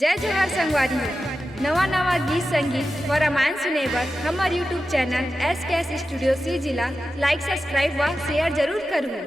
जय जोहार संगवारी नवा नवा गीत संगीत व रामायण सुने बर हमार यूट्यूब चैनल SKS स्टूडियो सी जिला लाइक सब्सक्राइब व शेयर जरूर करूँ।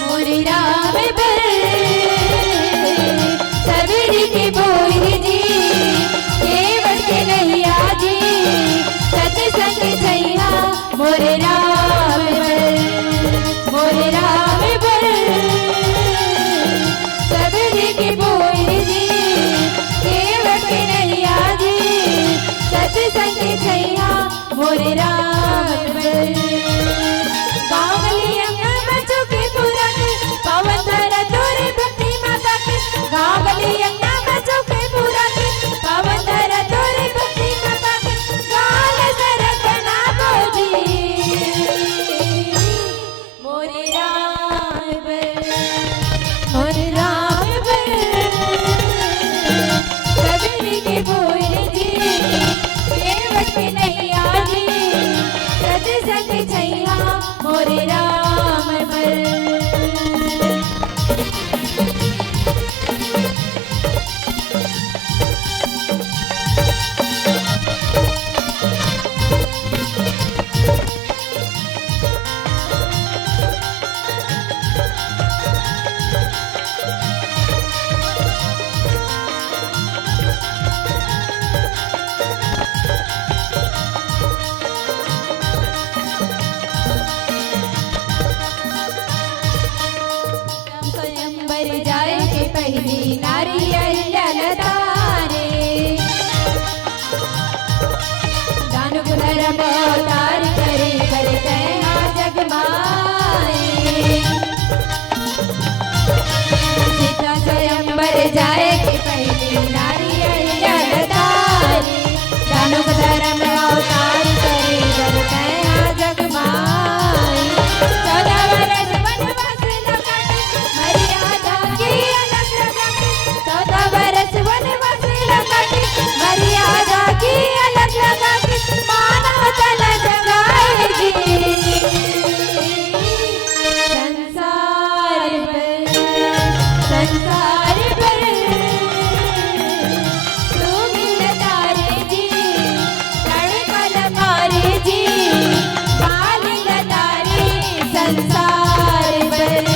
मोरे राम बर सबरी के बोल जी केवट के नैया जी सत्संग छैया मोरे राम बर गावली अंगा बच्चों के पूरा के पवन धरा तोरे भक्ति माता के गावली अंगा बच्चों के पूरा के पवन धरा तोरे भक्ति माता के गाल सरक ना बोझी मोरे राम बर सबरी के बोल जी केवट के नैया जी सत्संग छैया मोरे राम बर जाए के पहली नारियल तारे दानु पुनरम अवतार करे करते जग माए सीता स्वयंवर जाए के पहली नारियल तारे दानु पुनरम अवतार करे करते जग माए 14 वर्ष वनवास लकाटे मर्यादा की अलग लगाते 14 वर्ष वनवास लकाटे मर्यादा की अलग लगाते मानव तन जगाए जी संसार पर सुमिल तारे जी तड़कल मारे जी बालिल तारे संसार पर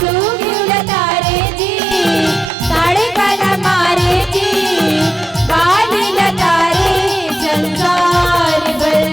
सुमिल तारे जी तड़कल मारे जी बालिल तारे संसार पर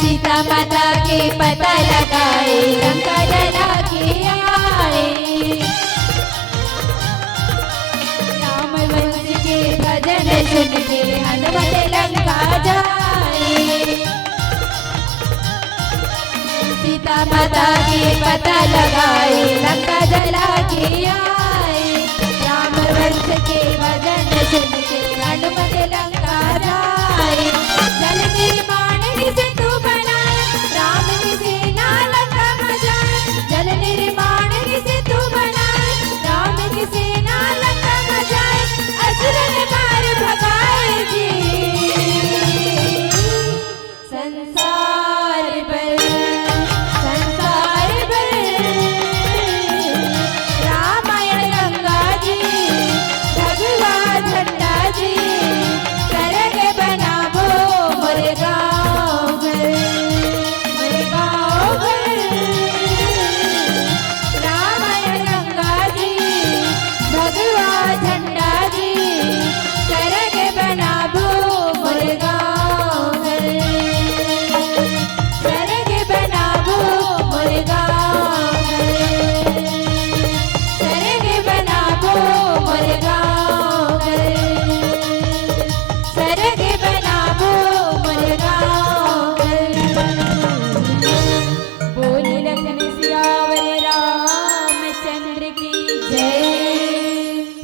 सीता माता के पता लगाए लंका जला के आए राम वंश के भजन सुन के हनुमत लंका जाए सीता माता के पता लगाए लंका जला के आए